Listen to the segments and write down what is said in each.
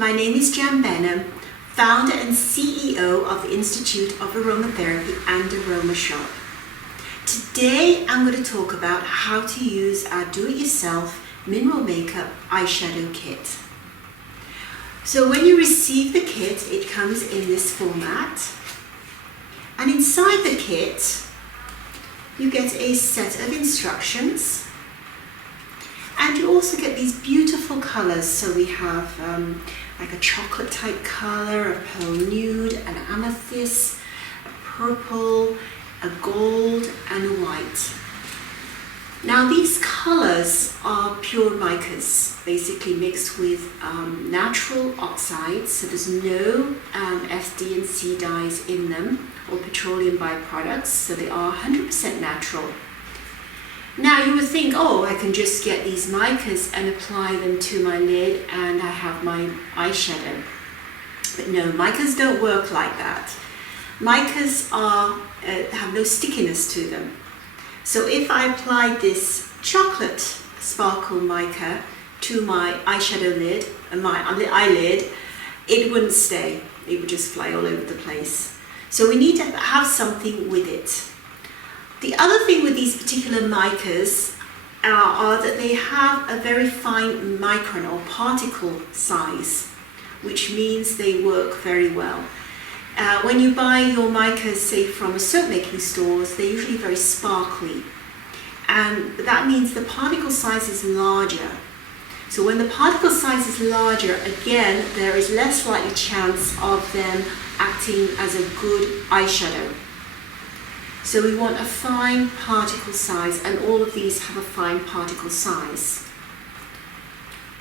My name is Jan Benham, founder and CEO of the Institute of Aromatherapy and Aroma Shop. Today I'm going to talk about how to use our do-it-yourself mineral makeup eyeshadow kit. So when you receive the kit, it comes in this format, and inside the kit you get a set of instructions, and you also get these beautiful colours. So we have like a chocolate type colour, a pearl nude, an amethyst, a purple, a gold and a white. Now these colours are pure micas, basically mixed with natural oxides, so there's no FD&C dyes in them or petroleum byproducts, so they are 100% natural. Now you would think, oh, I can just get these micas and apply them to my lid and I have my eyeshadow. But no, micas don't work like that. Micas have no stickiness to them. So if I applied this chocolate sparkle mica to my eyeshadow lid and my eyelid, it wouldn't stay. It would just fly all over the place. So we need to have something with it. The other thing with these particular micas are that they have a very fine micron or particle size, which means they work very well. When you buy your micas, say from a soap making stores, they're usually very sparkly, and that means the particle size is larger. So when the particle size is larger, again, there is less likely chance of them acting as a good eyeshadow. So we want a fine particle size, and all of these have a fine particle size.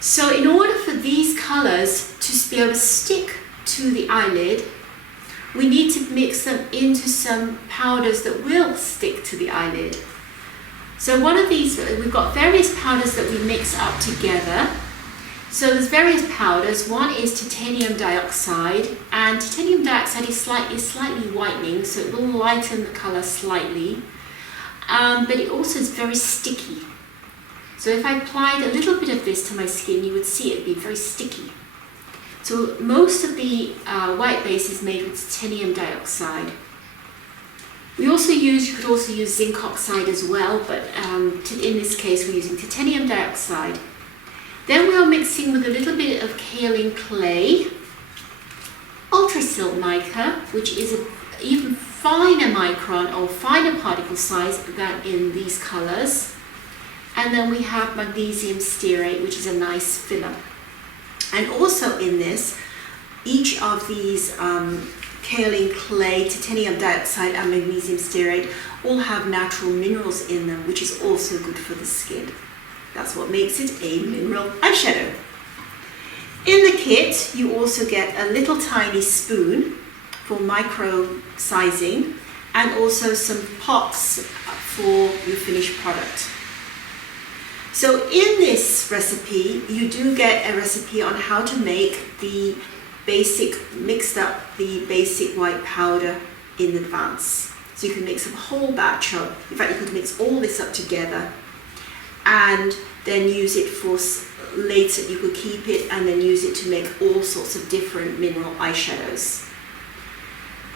So in order for these colours to be able to stick to the eyelid, we need to mix them into some powders that will stick to the eyelid. So one of these, we've got various powders that we mix up together. So there's various powders. One is titanium dioxide, and titanium dioxide is slightly whitening, so it will lighten the colour slightly, but it also is very sticky. So if I applied a little bit of this to my skin, you would see it be very sticky. So most of the white base is made with titanium dioxide. You could also use zinc oxide as well, but in this case we're using titanium dioxide. Then we are mixing with a little bit of kaolin clay, ultra silk mica, which is an even finer micron or finer particle size than in these colours. And then we have magnesium stearate, which is a nice filler. And also in this, each of these kaolin clay, titanium dioxide and magnesium stearate all have natural minerals in them, which is also good for the skin. That's what makes it a mineral eyeshadow. In the kit, you also get a little tiny spoon for micro sizing, and also some pots for your finished product. So in this recipe, you do get a recipe on how to make the basic white powder in advance. So you can mix a whole batch up. In fact, you could mix all this up together and then use it for later. You could keep it and then use it to make all sorts of different mineral eyeshadows.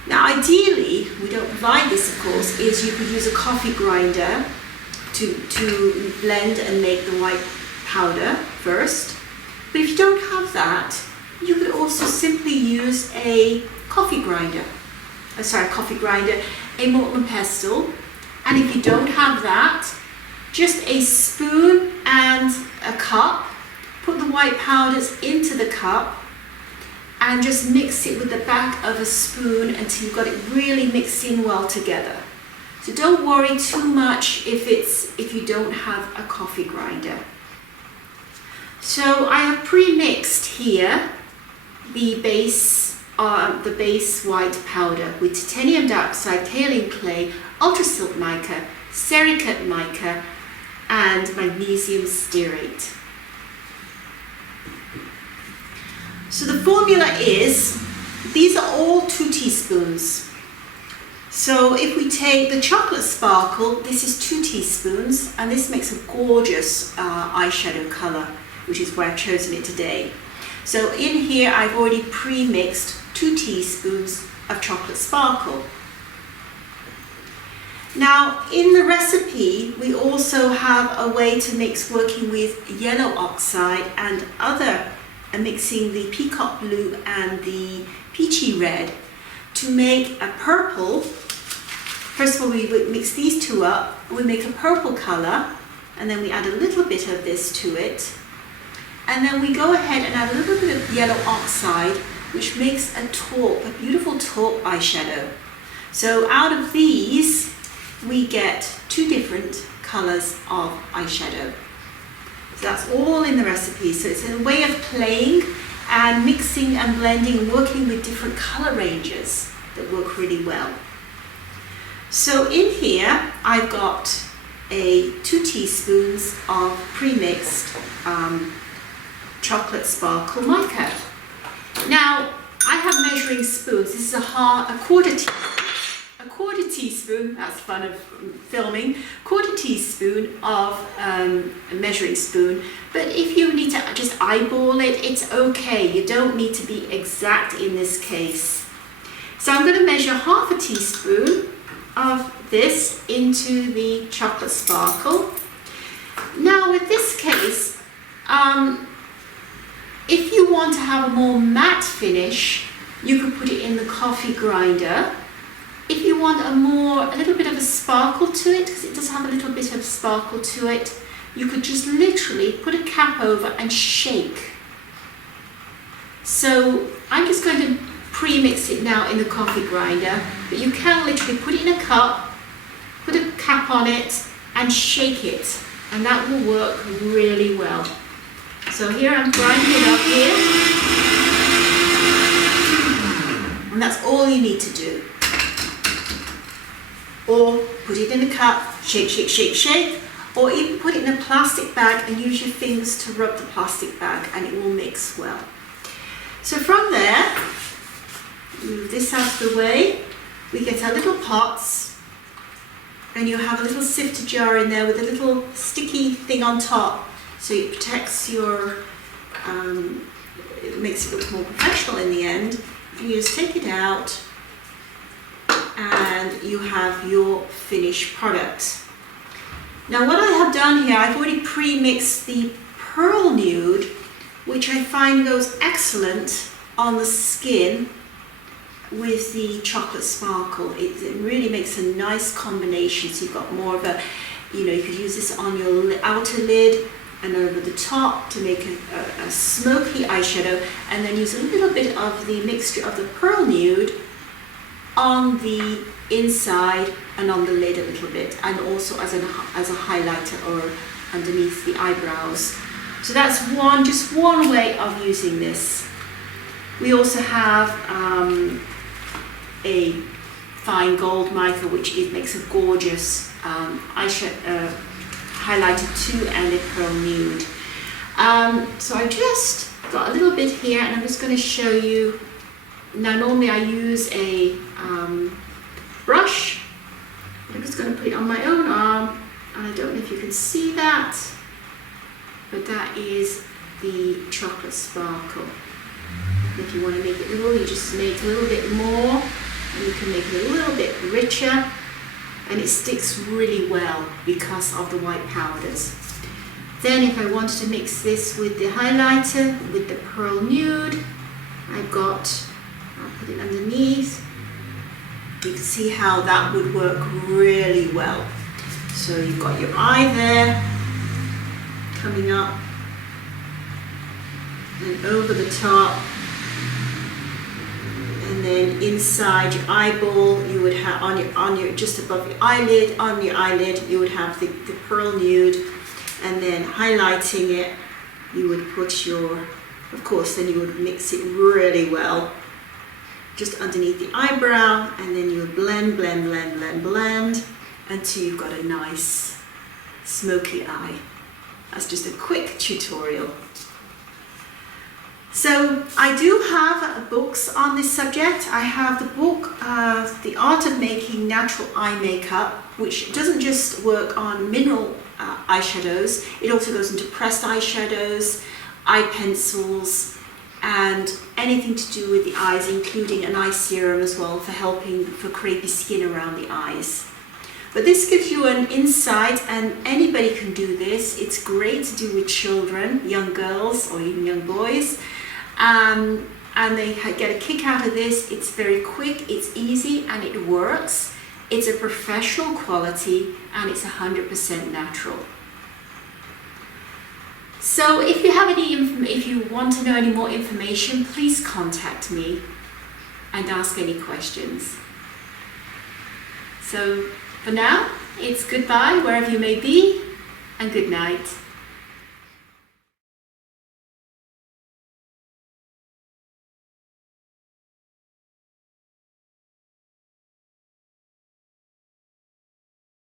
Now ideally, we don't provide this of course, is you could use a coffee grinder to blend and make the white powder first. But if you don't have that, you could also simply use a molten and pestle. And if you don't have that, just a spoon and a cup, put the white powders into the cup and just mix it with the back of a spoon until you've got it really mixed in well together. So don't worry too much if you don't have a coffee grinder. So I have pre-mixed here the base white powder with titanium dioxide, kaolin clay, ultra silk mica, sericut mica, and magnesium stearate. So the formula is, these are all 2 teaspoons. So if we take the chocolate sparkle, this is 2 teaspoons, and this makes a gorgeous eyeshadow colour, which is why I've chosen it today. So in here I've already pre-mixed 2 teaspoons of chocolate sparkle. Now in the recipe we also have a way to mix working with yellow oxide and mixing the peacock blue and the peachy red to make a purple. First of all we mix these two up, we make a purple colour, and then we add a little bit of this to it, and then we go ahead and add a little bit of yellow oxide, which makes a beautiful taupe eyeshadow. So out of these we get 2 different colours of eyeshadow. So that's all in the recipe. So it's a way of playing and mixing and blending and working with different colour ranges that work really well. So in here I've got 2 teaspoons of pre-mixed chocolate sparkle mica. Now I have measuring spoons. This is a quarter teaspoon, that's fun of filming, quarter teaspoon of a measuring spoon, but if you need to just eyeball it, it's okay. You don't need to be exact in this case. So I'm going to measure half a teaspoon of this into the chocolate sparkle. Now with this case, if you want to have a more matte finish, you could put it in the coffee grinder. If you want a little bit of a sparkle to it, because it does have a little bit of sparkle to it, you could just literally put a cap over and shake. So I'm just going to pre-mix it now in the coffee grinder, but you can literally put it in a cup, put a cap on it and shake it, and that will work really well. So here I'm grinding it up here, and that's all you need to do. Or put it in a cup, shake, shake, shake, shake, or even put it in a plastic bag and use your fingers to rub the plastic bag and it will mix well. So from there, move this out of the way, we get our little pots, and you have a little sifter jar in there with a little sticky thing on top, so it protects your, it makes it look more professional in the end. And you just take it out and you have your finished product. Now what I have done here, I've already pre-mixed the pearl nude, which I find goes excellent on the skin with the chocolate sparkle. It really makes a nice combination, so you've got more of a, you could use this on your outer lid and over the top to make a smoky eyeshadow, and then use a little bit of the mixture of the pearl nude on the inside and on the lid a little bit, and also as a highlighter or underneath the eyebrows. So that's just one way of using this. We also have a fine gold mica, which makes a gorgeous eyeshadow highlighter too, and a pearl nude. So I just got a little bit here, and I'm just going to show you. Now normally I use a brush. I'm just going to put it on my own arm, and I don't know if you can see that, but that is the chocolate sparkle. If you want to make it little, you just make a little bit more, and you can make it a little bit richer, and it sticks really well because of the white powders. Then if I wanted to mix this with the highlighter, with the pearl nude, I'll put it underneath. You can see how that would work really well. So you've got your eye there, coming up, and over the top, and then inside your eyeball, you would have on your just above your eyelid, you would have the pearl nude, and then highlighting it, you would put of course, then you would mix it really well just underneath the eyebrow, and then you would blend until you've got a nice smoky eye. That's just a quick tutorial. So I do have books on this subject. I have the book, The Art of Making Natural Eye Makeup, which doesn't just work on mineral eyeshadows, it also goes into pressed eyeshadows, eye pencils, and anything to do with the eyes, including an eye serum as well for helping for crepey skin around the eyes. But this gives you an insight, and anybody can do this. It's great to do with children, young girls or even young boys, and they get a kick out of this. It's very quick, it's easy, and it works. It's a professional quality, and it's 100% natural. So if you have if you want to know any more information, please contact me and ask any questions. So for now, it's goodbye wherever you may be, and good night.